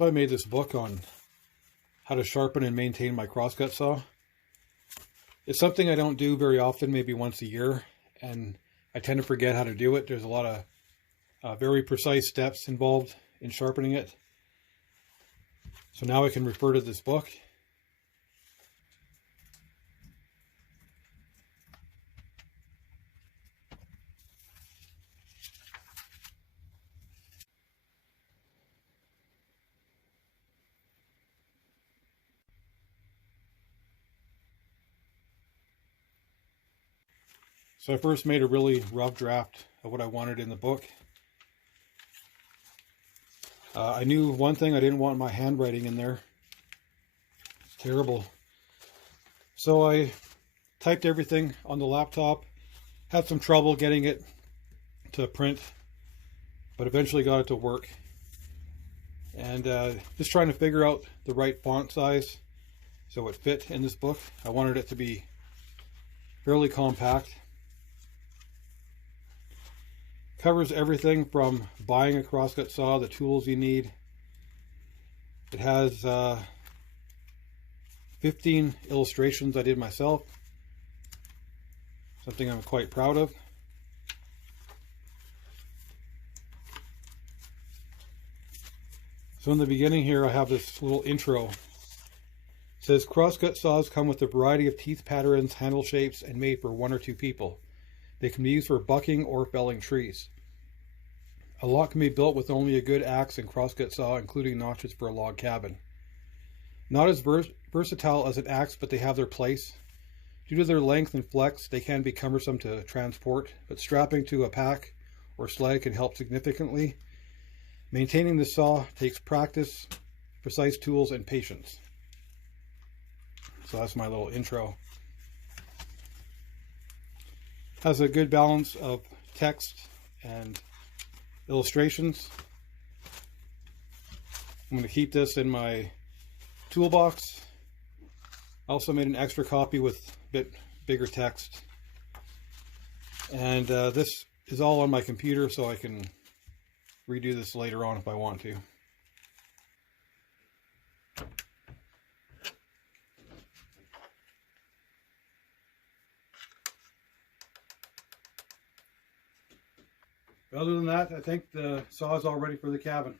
So I made this book on how to sharpen and maintain my crosscut saw. It's something I don't do very often, maybe once a year, and I tend to forget how to do it. There's a lot of very precise steps involved in sharpening it. So now I can refer to this book. So I first made a really rough draft of what I wanted in the book. I knew one thing, I didn't want my handwriting in there. It's terrible. So I typed everything on the laptop, had some trouble getting it to print, but eventually got it to work. And just trying to figure out the right font size so it fit in this book. I wanted it to be fairly compact. Covers everything from buying a crosscut saw, the tools you need. It has 15 illustrations I did myself, something I'm quite proud of. So in the beginning here I have this little intro. It says, crosscut saws come with a variety of teeth patterns, handle shapes, and made for one or two people. They can be used for bucking or felling trees. A lot can be built with only a good axe and crosscut saw, including notches for a log cabin. Not as versatile as an axe, but they have their place. Due to their length and flex, they can be cumbersome to transport, but strapping to a pack or sled can help significantly. Maintaining the saw takes practice, precise tools, and patience. So that's my little intro. Has a good balance of text and illustrations. I'm going to keep this in my toolbox. I also made an extra copy with a bit bigger text. And this is all on my computer, so I can redo this later on if I want to. Other than that, I think the saw is all ready for the cabin.